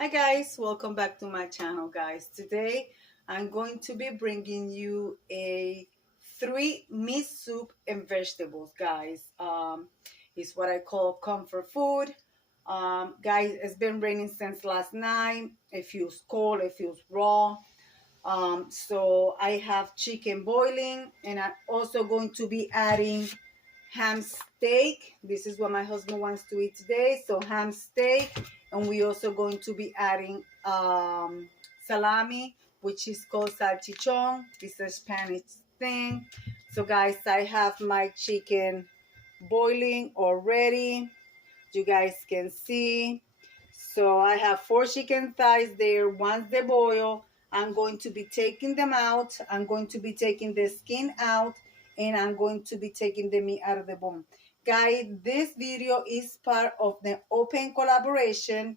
Hi guys, welcome back to my channel guys. Today I'm going to be bringing you a 3 meat soup and vegetables guys. It's what I call comfort food. Guys, it's been raining since last night. It feels cold, it feels raw. So I have chicken boiling, and I'm also going to be adding ham steak. This is what my husband wants to eat today, so ham steak. And we also going to be adding salami, which is called salchichon. It's a Spanish thing. So guys, I have my chicken boiling already. You guys can see. So I have 4 chicken thighs there. Once they boil, I'm going to be taking them out. I'm going to be taking the skin out, and I'm going to be taking the meat out of the bone. Guys, this video is part of the open collaboration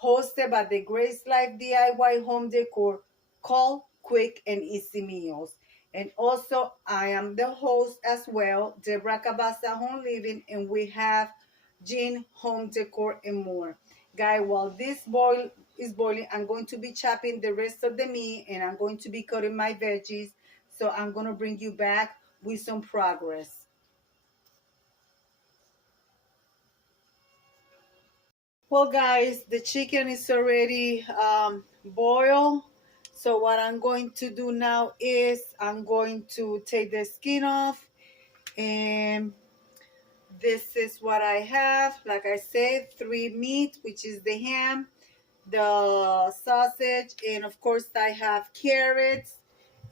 hosted by the Grace Life DIY Home Decor called Quick and Easy Meals. And also, I am the host as well, Deborah Cabasa Home Living, and we have Jean Home Decor and more. Guys, while this boil is boiling, I'm going to be chopping the rest of the meat, and I'm going to be cutting my veggies. So I'm going to bring you back with some progress. Well guys, the chicken is already boiled. So what I'm going to do now is I'm going to take the skin off, and this is what I have. Like I said, 3 meat, which is the ham, the sausage, and of course I have carrots,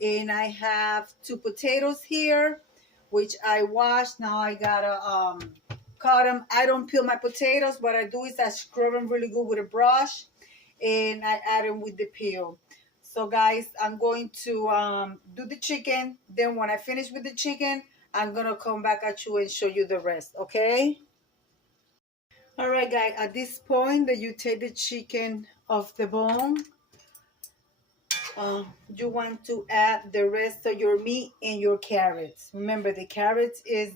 and I have 2 potatoes here, which I washed. Now I gotta cut them. I don't peel my potatoes. What I do is I scrub them really good with a brush, and I add them with the peel. So guys, I'm going to do the chicken. Then when I finish with the chicken, I'm gonna come back at you and show you the rest, okay? All right guys, at this point that you take the chicken off the bone, you want to add the rest of your meat and your carrots. Remember, the carrots is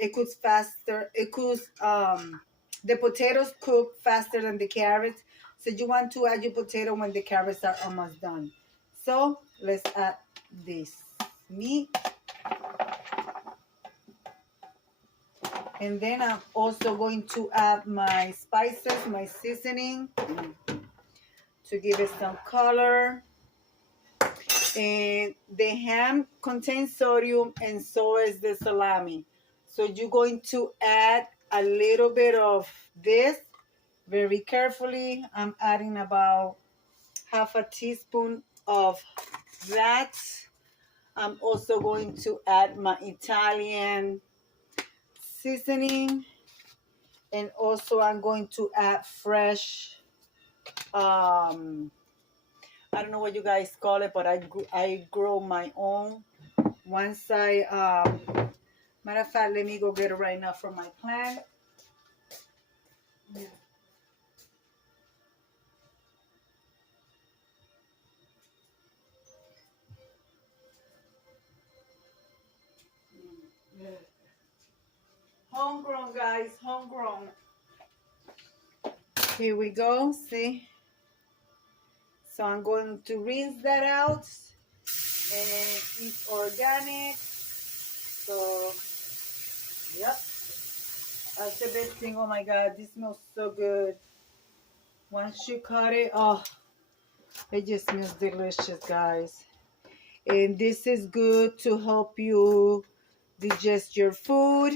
it cooks faster. The potatoes cook faster than the carrots. So you want to add your potato when the carrots are almost done. So let's add this meat. And then I'm also going to add my spices, my seasoning, to give it some color. And the ham contains sodium, and so is the salami. So you're going to add a little bit of this very carefully. I'm adding about half a teaspoon of that. I'm also going to add my Italian seasoning, and also I'm going to add fresh I don't know what you guys call it, but I grow my own. Once I matter of fact, let me go get it right now from my plant. Yeah. Yeah. Homegrown guys, homegrown. Here we go, see? So I'm going to rinse that out, and it's organic. So, yep, that's the best thing. Oh my God, this smells so good. Once you cut it, oh, it just smells delicious, guys. And this is good to help you digest your food.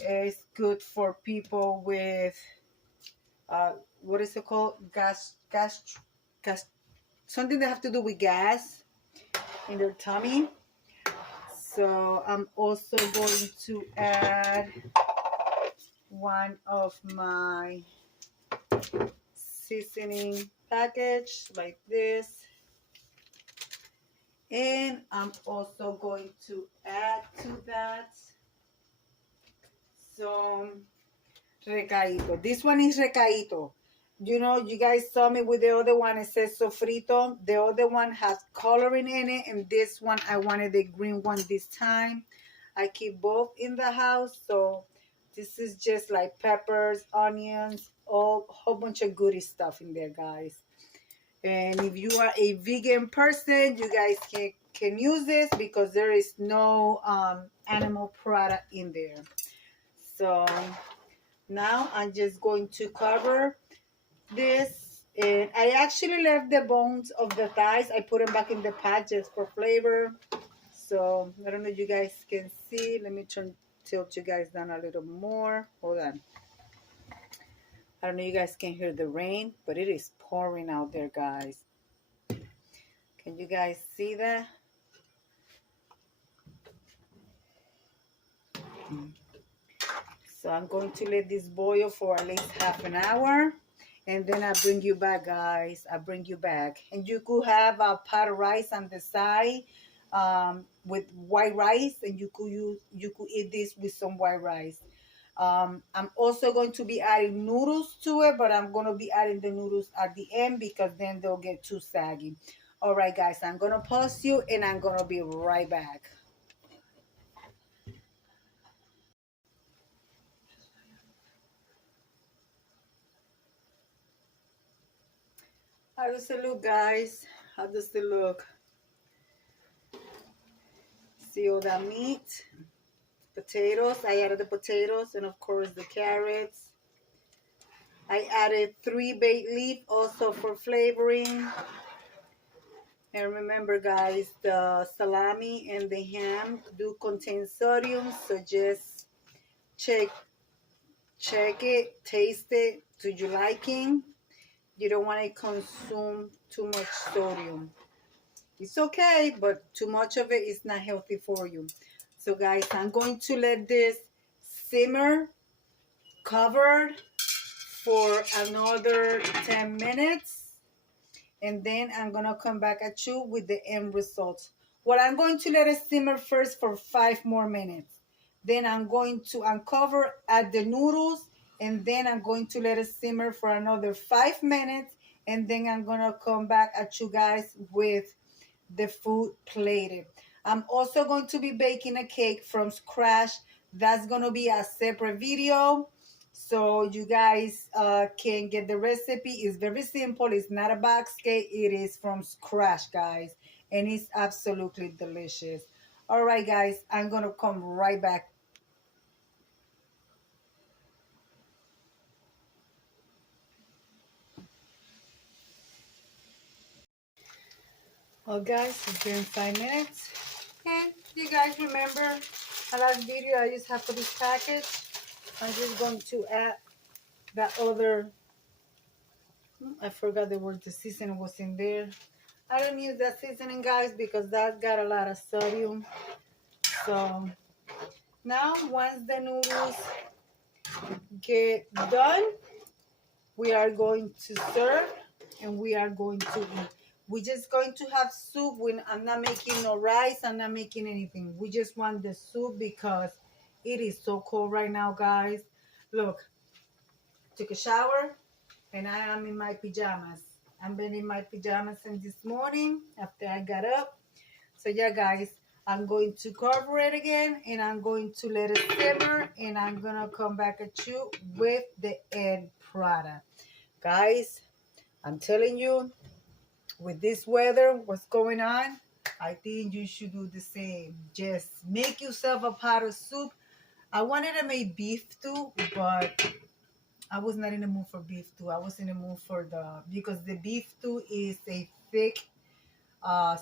It's good for people with what is it called? Gas, something that have to do with gas in their tummy. So I'm also going to add one of my seasoning package like this. And I'm also going to add to that some recaito. This one is recaito. You know, you guys saw me with the other one. It says sofrito. The other one has coloring in it, and this one I wanted the green one this time. I keep both in the house, so this is just like peppers, onions, all whole bunch of goody stuff in there, guys. And if you are a vegan person, you guys can use this because there is no animal product in there. So now I'm just going to cover this, and I actually left the bones of the thighs. I put them back in the pot just for flavor. So I don't know if you guys can see. Let me tilt you guys down a little more. Hold on. I don't know if you guys can hear the rain, but it is pouring out there, guys. Can you guys see that? So I'm going to let this boil for at least half an hour. And then I bring you back, guys. I bring you back. And you could have a pot of rice on the side with white rice. And you could eat this with some white rice. I'm also going to be adding noodles to it. But I'm going to be adding the noodles at the end because then they'll get too saggy. All right, guys. I'm going to pause you and I'm going to be right back. How does it look, guys? How does it look? See all that meat? Potatoes. I added the potatoes and of course the carrots. I added 3 bay leaf also for flavoring. And remember, guys, the salami and the ham do contain sodium, so just check it, taste it to your liking. You don't want to consume too much sodium. It's okay, but too much of it is not healthy for you. So guys, I'm going to let this simmer covered for another 10 minutes. And then I'm going to come back at you with the end result. Well, I'm going to let it simmer first for 5 more minutes. Then I'm going to uncover, add the noodles, and then I'm going to let it simmer for another 5 minutes. And then I'm going to come back at you guys with the food plated. I'm also going to be baking a cake from scratch. That's going to be a separate video. So you guys can get the recipe. It's very simple. It's not a box cake. It is from scratch, guys. And it's absolutely delicious. All right, guys. I'm going to come right back. Well, guys, it's been 5 minutes. And you guys remember the last video I just have for this package? I'm just going to add that other, I forgot the word, the seasoning was in there. I don't use that seasoning, guys, because that got a lot of sodium. So now once the noodles get done, we are going to serve and we are going to eat. We're just going to have soup. I'm not making no rice. I'm not making anything. We just want the soup because it is so cold right now, guys. Look, took a shower and I am in my pajamas. I've been in my pajamas since this morning after I got up. So yeah, guys, I'm going to cover it again and I'm going to let it simmer and I'm going to come back at you with the end product. Guys, I'm telling you, with this weather, what's going on, I think you should do the same. Just make yourself a pot of soup. I wanted to make beef too, but I was not in the mood for beef too. I was in the mood for because the beef too is a thick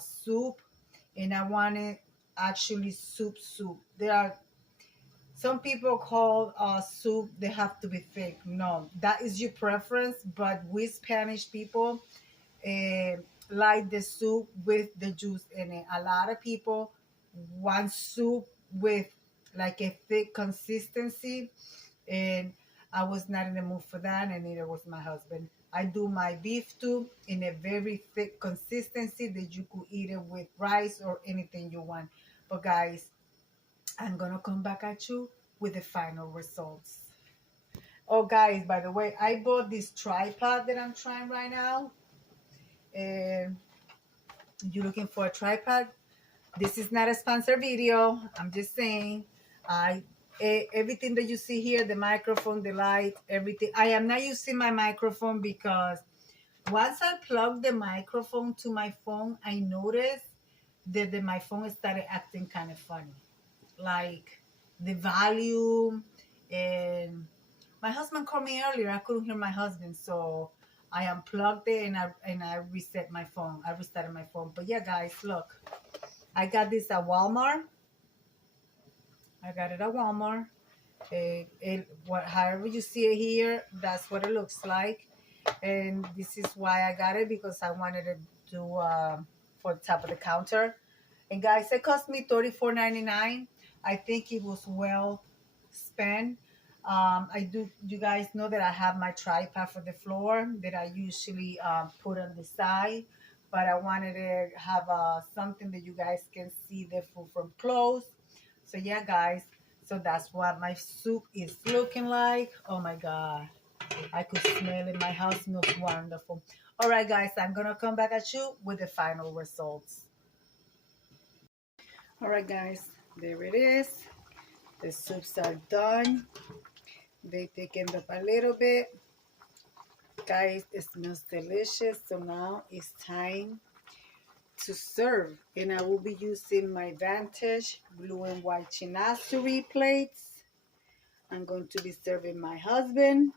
soup, and I wanted actually soup. There are some people call soup, they have to be thick. No, that is your preference, but we Spanish people like the soup with the juice in it. A lot of people want soup with like a thick consistency, and I was not in the mood for that, and neither was my husband. I do my beef too in a very thick consistency that you could eat it with rice or anything you want. But guys, I'm gonna come back at you with the final results. Oh guys, by the way, I bought this tripod that I'm trying right now. And you're looking for a tripod, this is not a sponsored video. I'm just saying I everything that you see here, the microphone, the light, everything. I am not using my microphone because once I plugged the microphone to my phone, I noticed that my phone started acting kind of funny. Like the volume, and my husband called me earlier. I couldn't hear my husband, so I unplugged it and I reset my phone. I restarted my phone. But yeah, guys, look, I got this at Walmart. I got it at Walmart. However you see it here, that's what it looks like. And this is why I got it, because I wanted to do for the top of the counter. And guys, it cost me $34.99. I think it was well spent. You guys know that I have my tripod for the floor that I usually put on the side, but I wanted to have something that you guys can see the food from close. So yeah, guys, so that's what my soup is looking like. Oh my God, I could smell it. My house smells wonderful. All right, guys, I'm gonna come back at you with the final results. All right, guys, there it is. The soups are done. They thickened up a little bit. Guys, it smells delicious. So now it's time to serve. And I will be using my Vantage blue and white chinastery plates. I'm going to be serving my husband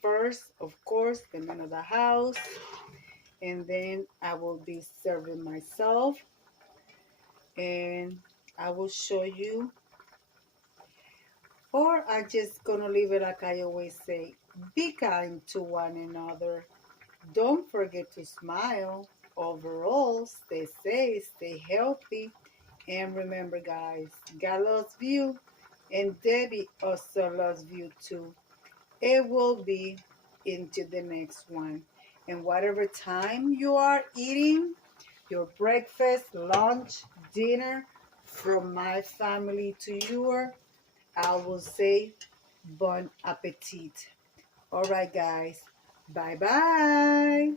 first, of course, the man of the house. And then I will be serving myself. And I will show you, or I'm just gonna leave it like I always say, be kind to one another. Don't forget to smile. Overall, stay safe, stay healthy. And remember, guys, God loves you, and Debbie also loves you too. It will be into the next one. And whatever time you are eating your breakfast, lunch, dinner, from my family to your, I will say bon appetit. All right, guys. Bye-bye.